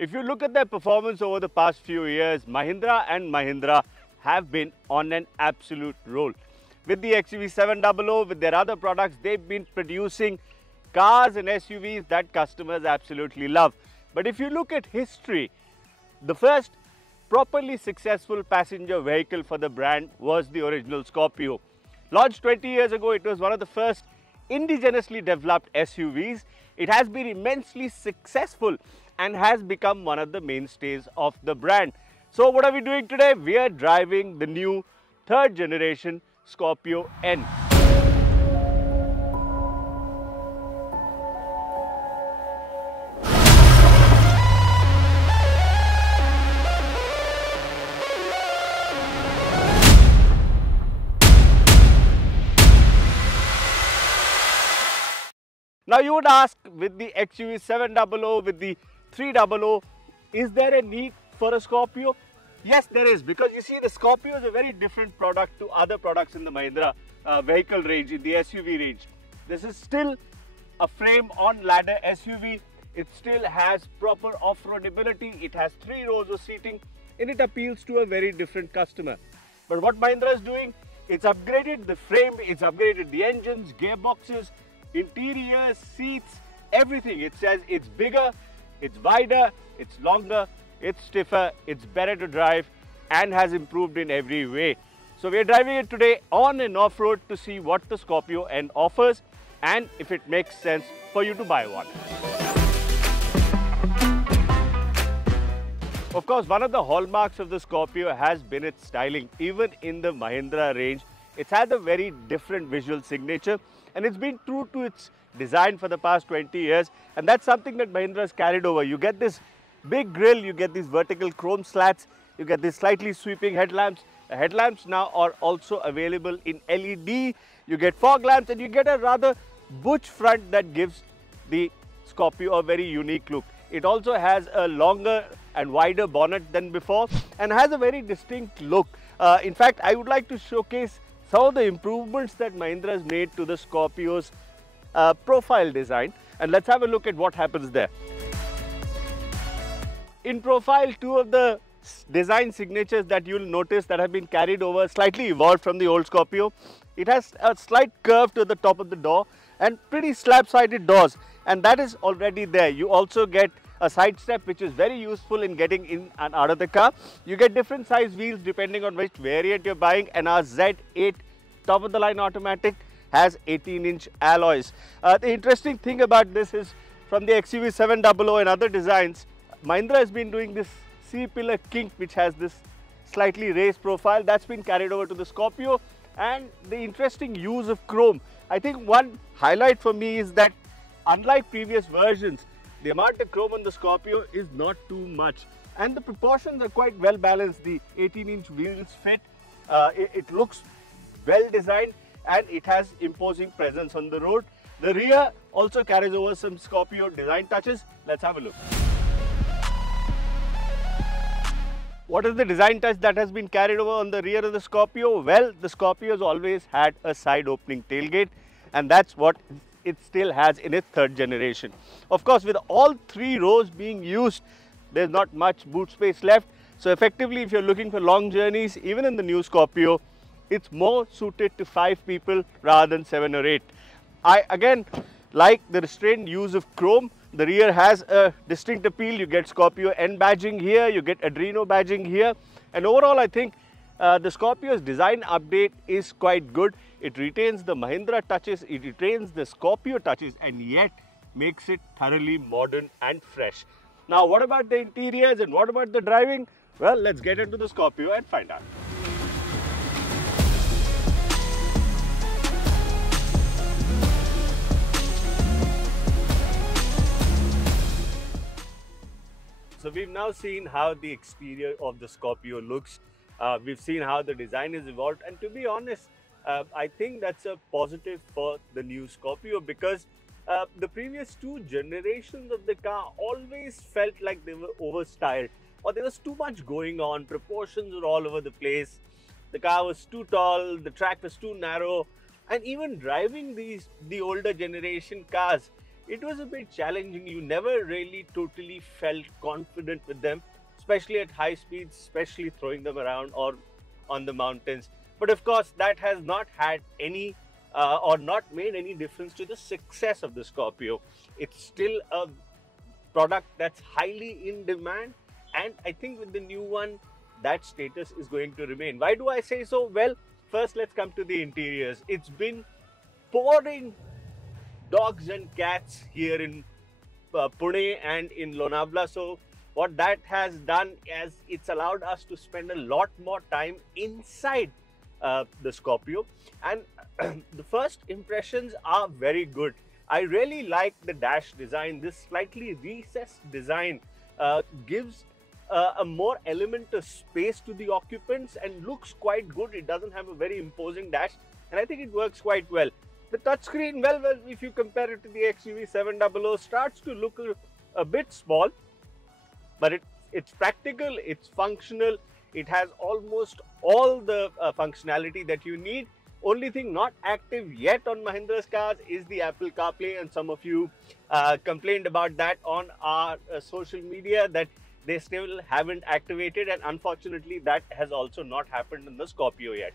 If you look at their performance over the past few years, Mahindra have been on an absolute roll. With the XUV 700, with their other products, they've been producing cars and SUVs that customers absolutely love. But if you look at history, the first properly successful passenger vehicle for the brand was the original Scorpio. Launched 20 years ago, it was one of the first indigenously developed SUVs. It has been immensely successful and has become one of the mainstays of the brand. So what are we doing today? We are driving the new third generation Scorpio N. Now you would ask, with the XUV 700, with the 300, is there a need for a Scorpio? Yes, there is, because you see, the Scorpio is a very different product to other products in the Mahindra vehicle range, in the SUV range. This is still a frame on ladder SUV. It still has proper off-road ability. It has 3 rows of seating and it appeals to a very different customer. But what Mahindra is doing, it's upgraded the frame, it's upgraded the engines, gearboxes, interiors, seats, everything. It says it's bigger, it's wider, it's longer, it's stiffer, it's better to drive and has improved in every way. So we are driving it today on and off-road to see what the Scorpio N offers and if it makes sense for you to buy one. Of course, one of the hallmarks of the Scorpio has been its styling. Even in the Mahindra range, it's had a very different visual signature and it's been true to its design for the past 20 years, and that's something that Mahindra has carried over. You get this big grille, you get these vertical chrome slats, you get these slightly sweeping headlamps. The headlamps now are also available in LED. You get fog lamps and you get a rather butch front that gives the Scorpio a very unique look. It also has a longer and wider bonnet than before and has a very distinct look. In fact, I would like to showcase some of the improvements that Mahindra has made to the Scorpio's profile design, and let's have a look at what happens there. In profile, 2 of the design signatures that you'll notice that have been carried over, slightly evolved from the old Scorpio. It has a slight curve to the top of the door and pretty slab-sided doors, and that is already there. You also get a side step, which is very useful in getting in and out of the car. You get different size wheels depending on which variant you're buying, and our Z8 top of the line automatic has 18-inch alloys. The interesting thing about this is, from the XUV 700 and other designs, Mahindra has been doing this C-pillar kink, which has this slightly raised profile. That's been carried over to the Scorpio, and the interesting use of chrome. I think one highlight for me is that, unlike previous versions, the amount of chrome on the Scorpio is not too much, and the proportions are quite well balanced. The 18-inch wheels fit, it looks well designed, and it has imposing presence on the road. The rear also carries over some Scorpio design touches. Let's have a look. What is the design touch that has been carried over on the rear of the Scorpio? Well, the Scorpio has always had a side opening tailgate, and that's what it still has in its third generation. Of course, with all 3 rows being used, there's not much boot space left. So effectively, if you're looking for long journeys, even in the new Scorpio, it's more suited to 5 people rather than 7 or 8. I again like the restrained use of chrome. The rear has a distinct appeal. You get Scorpio N badging here, you get Adreno badging here, and overall I think the Scorpio's design update is quite good. It retains the Mahindra touches, it retains the Scorpio touches, and yet makes it thoroughly modern and fresh. Now, what about the interiors and what about the driving? Well, let's get into the Scorpio and find out. So we've now seen how the exterior of the Scorpio looks. We've seen how the design is evolved, and to be honest, I think that's a positive for the new Scorpio, because the previous 2 generations of the car always felt like they were overstyled, or there was too much going on. Proportions were all over the place. The car was too tall, the track was too narrow, and even driving the older generation cars, it was a bit challenging. You never really totally felt confident with them, especially at high speeds, especially throwing them around or on the mountains. But of course, that has not had any or not made any difference to the success of the Scorpio. It's still a product that's highly in demand, and I think with the new one, that status is going to remain. Why do I say so? Well, first let's come to the interiors. It's been pouring dogs and cats here in Pune and in Lonavala. So what that has done is it's allowed us to spend a lot more time inside the Scorpio, and the first impressions are very good. I really like the dash design. This slightly recessed design gives a more element of space to the occupants and looks quite good. It doesn't have a very imposing dash, and I think it works quite well. The touchscreen, well, if you compare it to the XUV 700, starts to look a bit small, but it's practical, it's functional, it has almost all the functionality that you need. Only thing not active yet on Mahindra's cars is the Apple CarPlay, and some of you complained about that on our social media, that they still haven't activated, and unfortunately that has also not happened in the Scorpio yet.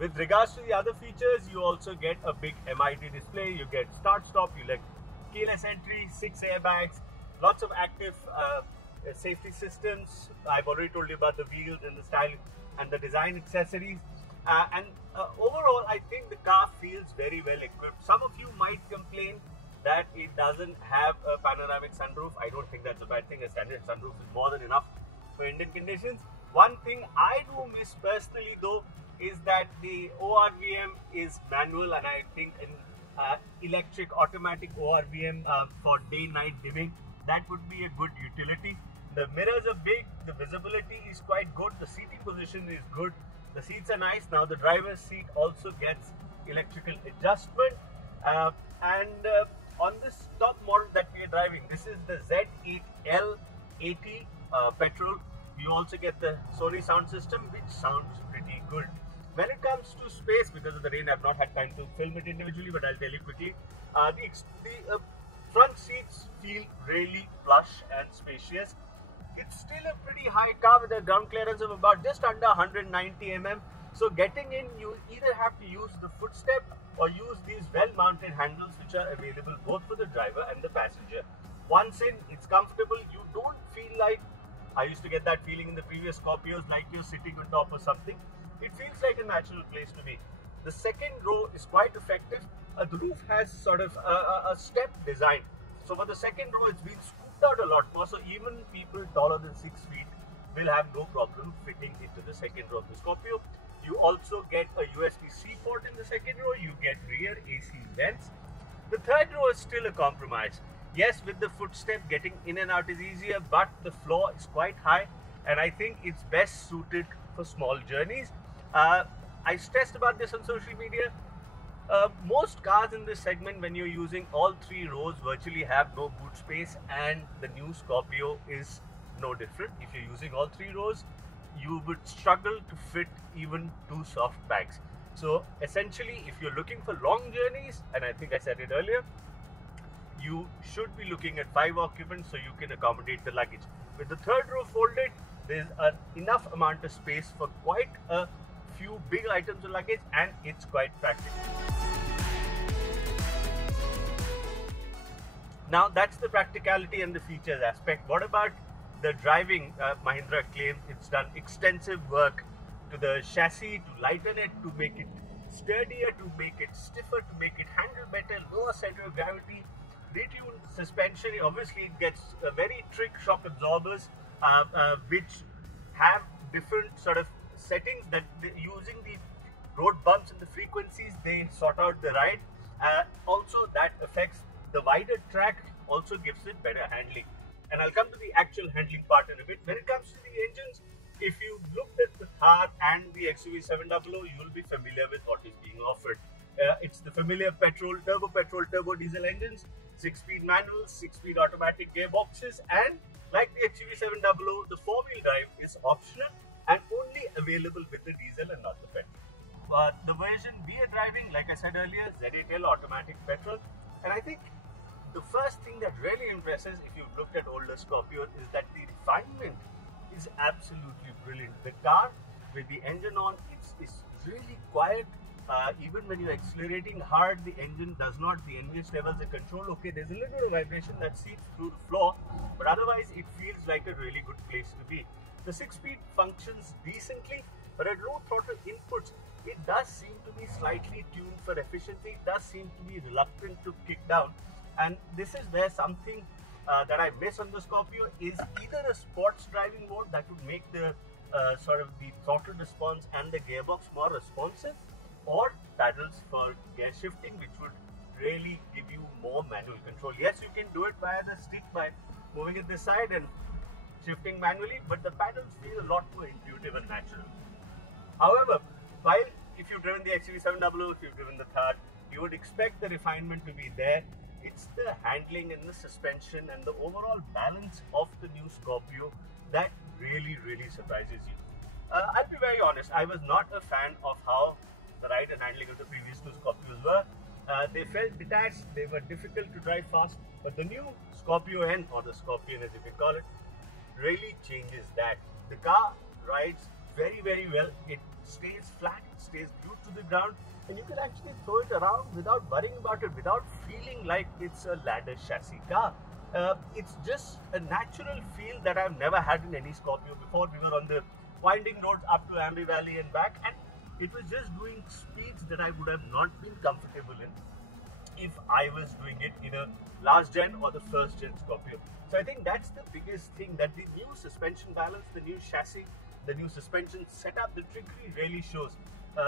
With regards to the other features, you also get a big MID display, you get start-stop, you get keyless entry, 6 airbags, lots of active safety systems. I've already told you about the wheels and the style and the design accessories. Overall, I think the car feels very well equipped. Some of you might complain that it doesn't have a panoramic sunroof. I don't think that's a bad thing. A standard sunroof is more than enough for Indian conditions. One thing I do miss personally though is that the ORVM is manual, and I think an electric automatic ORVM for day-night dimming, that would be a good utility. The mirrors are big, the visibility is quite good, the seating position is good, the seats are nice. Now the driver's seat also gets electrical adjustment, on this top model that we are driving, this is the Z8L80 petrol. You also get the Sony sound system, which sounds pretty good. When it comes to space, because of the rain, I've not had time to film it individually, but I'll tell you quickly. The front seats feel really plush and spacious. It's still a pretty high car with a ground clearance of about just under 190 mm. So getting in, you either have to use the footstep or use these well-mounted handles, which are available both for the driver and the passenger. Once in, it's comfortable. You don't feel like, I used to get that feeling in the previous Scorpios, like you're sitting on top of something. It feels like a natural place to be. The second row is quite effective. The roof has sort of a step design. So for the second row, it's been scooped out a lot more. So even people taller than 6 feet will have no problem fitting into the second row of the Scorpio. You also get a USB-C port in the second row. You get rear AC vents. The third row is still a compromise. Yes, with the footstep, getting in and out is easier, but the floor is quite high, and I think it's best suited for small journeys. I stressed about this on social media. Most cars in this segment, when you're using all 3 rows, virtually have no boot space, and the new Scorpio is no different. If you're using all 3 rows, you would struggle to fit even 2 soft bags. So essentially, if you're looking for long journeys, and I think I said it earlier, you should be looking at 5 occupants so you can accommodate the luggage. With the third row folded, there's enough amount of space for quite a few big items of luggage, and it's quite practical. Now that's the practicality and the features aspect. What about the driving? Mahindra claims it's done extensive work to the chassis to lighten it, to make it sturdier, to make it stiffer, to make it handle better, lower center of gravity, retuned suspension. Obviously it gets very trick shock absorbers which have different sort of settings that using the road bumps and the frequencies, they sort out the ride. Also that affects the wider track, also gives it better handling. And I'll come to the actual handling part in a bit. When it comes to the engines, if you looked at the Thar and the XUV 700, you will be familiar with what is being offered. It's the familiar petrol, turbo diesel engines, 6-speed manuals, 6-speed automatic gearboxes, and like the XUV 700, the 4-wheel drive is optional and only available with the diesel and not the petrol. the version we are driving, like I said earlier, ZA-tail automatic petrol. And I think the first thing that really impresses if you've looked at older Scorpio is that the refinement is absolutely brilliant. The car with the engine on, it's really quiet. Even when you're accelerating hard, the engine does not, the engine levels are controlled. Okay, there's a little bit of vibration that seeps through the floor, but otherwise it feels like a really good place to be. The 6-speed functions decently, but at low throttle inputs, it does seem to be slightly tuned for efficiency. It does seem to be reluctant to kick down. And this is where something that I miss on the Scorpio is either a sports driving mode that would make the sort of the throttle response and the gearbox more responsive, or paddles for gear shifting, which would really give you more manual control. Yes, you can do it via the stick by moving it this side and shifting manually, but the paddles feel a lot more intuitive and natural. However, while if you've driven the XUV700, if you've driven the Thar, you would expect the refinement to be there. It's the handling and the suspension and the overall balance of the new Scorpio that really surprises you. I'll be very honest, I was not a fan of how the ride and handling of the previous two Scorpios were. They felt detached, they were difficult to drive fast, but the new Scorpio N, or the Scorpion as you can call it, really changes that. The car rides very well. It stays flat, it stays glued to the ground, and you can actually throw it around without worrying about it, without feeling like it's a ladder chassis car. It's just a natural feel that I've never had in any Scorpio before. We were on the winding roads up to Ambi Valley and back, and it was just doing speeds that I would have not been comfortable in if I was doing it in a last gen or the first gen Scorpio. So I think that's the biggest thing, that the new suspension balance, the new chassis, the new suspension setup, the trickery really shows.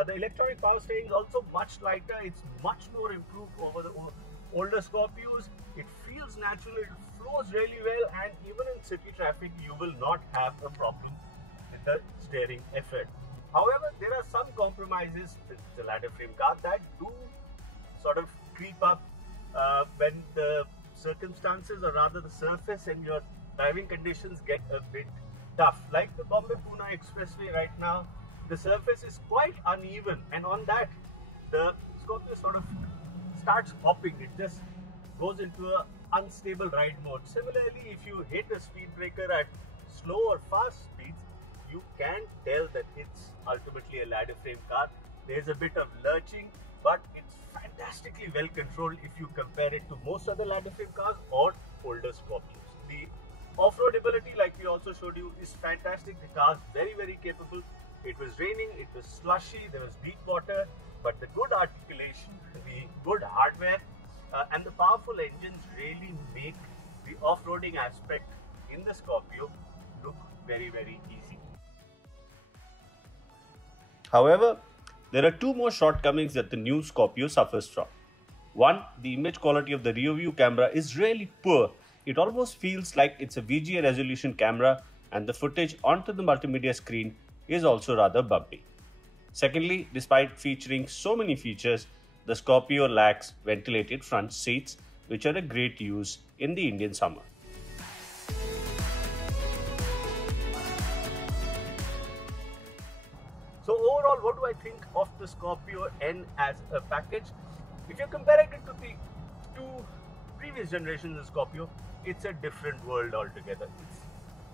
The electronic power steering is also much lighter. It's much more improved over the older Scorpios. It feels natural, it flows really well, and even in city traffic you will not have a problem with the steering effort. However, there are some compromises with the ladder frame car that do sort of creep up when the circumstances, or rather the surface and your driving conditions, get a bit tough. Like the Bombay-Pune Expressway right now, the surface is quite uneven, and on that the Scorpio sort of starts hopping. It just goes into an unstable ride mode. Similarly, if you hit a speed breaker at slow or fast speeds, you can tell that it's ultimately a ladder frame car. There's a bit of lurching, but it's fantastically well controlled if you compare it to most other ladder frame cars or older Scorpios. The off-road ability, like we also showed you, is fantastic. The car's very capable. It was raining, it was slushy, there was deep water, but the good articulation, the good hardware, and the powerful engines really make the off-roading aspect in the Scorpio look very easy. However, there are two more shortcomings that the new Scorpio suffers from. One, the image quality of the rear view camera is really poor. It almost feels like it's a VGA resolution camera, and the footage onto the multimedia screen is also rather bumpy. Secondly, despite featuring so many features, the Scorpio lacks ventilated front seats, which are a great use in the Indian summer. So overall, what do I think of the Scorpio N as a package? If you're comparing it to the two previous generations of Scorpio, it's a different world altogether. It's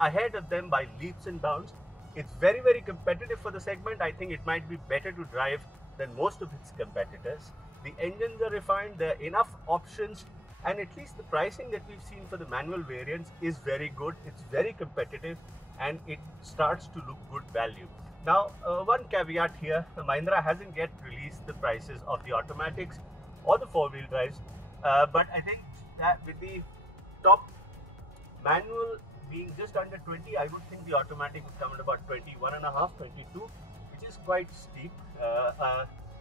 ahead of them by leaps and bounds. It's very competitive for the segment. I think it might be better to drive than most of its competitors. The engines are refined, there are enough options, and at least the pricing that we've seen for the manual variants is very good. It's very competitive, and it starts to look good value. Now, one caveat here, Mahindra hasn't yet released the prices of the automatics or the four-wheel drives, but I think that with the top manual being just under 20, I would think the automatic would come at about 21.5, 22, which is quite steep,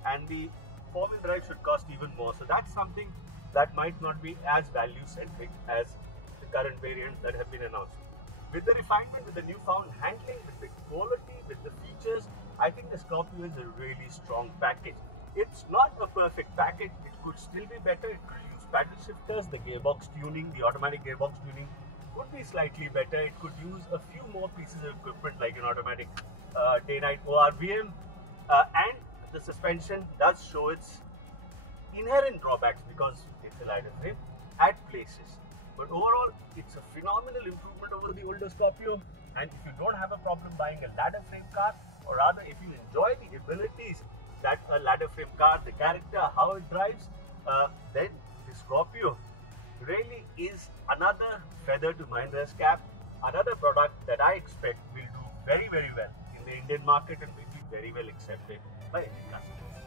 and the four-wheel drive should cost even more. So that's something that might not be as value-centric as the current variants that have been announced. With the refinement, with the newfound handling, with the quality, with the features, I think the Scorpio is a really strong package. It's not a perfect package. It could still be better. It could use paddle shifters, the gearbox tuning, the automatic gearbox tuning could be slightly better. It could use a few more pieces of equipment like an automatic day-night ORVM, and the suspension does show its inherent drawbacks because it's a ladder frame at places. But overall, it's a phenomenal improvement over the older Scorpio. And if you don't have a problem buying a ladder frame car, or rather if you enjoy the abilities that a ladder frame car, the character, how it drives, then the Scorpio really is another feather to Mahindra's cap, another product that I expect will do very, very well in the Indian market and will be very well accepted by Indian customers.